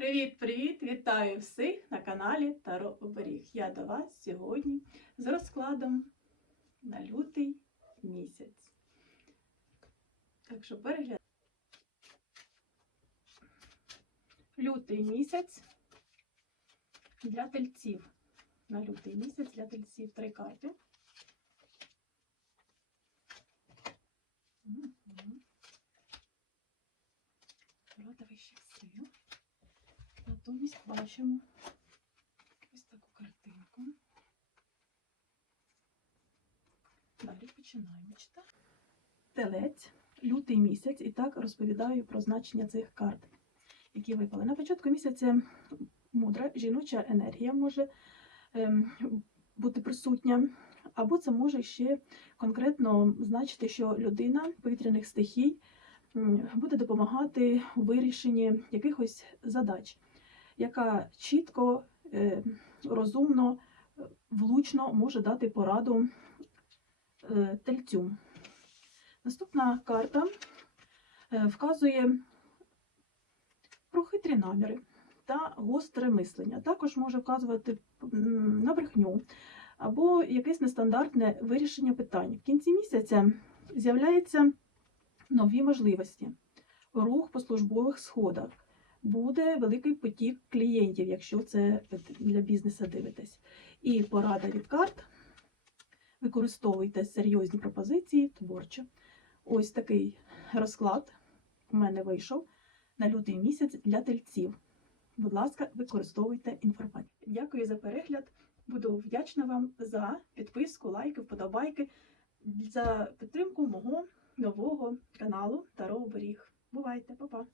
Привіт-привіт! Вітаю всіх на каналі Таро Оберіг. Я до вас сьогодні з розкладом на лютий місяць. Так що перегляд. Лютий місяць для тельців. На лютий місяць для тельців три карти. Вищих сил. Натомість бачимо ось таку картинку. Далі починаємо читати. Телець, лютий місяць, і так розповідаю про значення цих карт, які випали. На початку місяця мудра жіноча енергія може ем, бути присутня, або це може ще конкретно значити, що людина повітряних стихій буде допомагати у вирішенні якихось задач, яка чітко, е, розумно, влучно може дати пораду е, тельцю. Наступна карта е, вказує про хитрі наміри та гостре мислення. Також може вказувати на брехню або якесь нестандартне вирішення питань. В кінці місяця з'являються нові можливості, рух по службових сходах. Буде великий потік клієнтів, якщо це для бізнесу дивитесь. І порада від карт. Використовуйте серйозні пропозиції творчо. Ось такий розклад у мене вийшов на лютий місяць для тельців. Будь ласка, використовуйте інформацію. Дякую за перегляд. Буду вдячна вам за підписку, лайки, вподобайки, за підтримку мого нового каналу Таро Оберіг. Бувайте, па-па!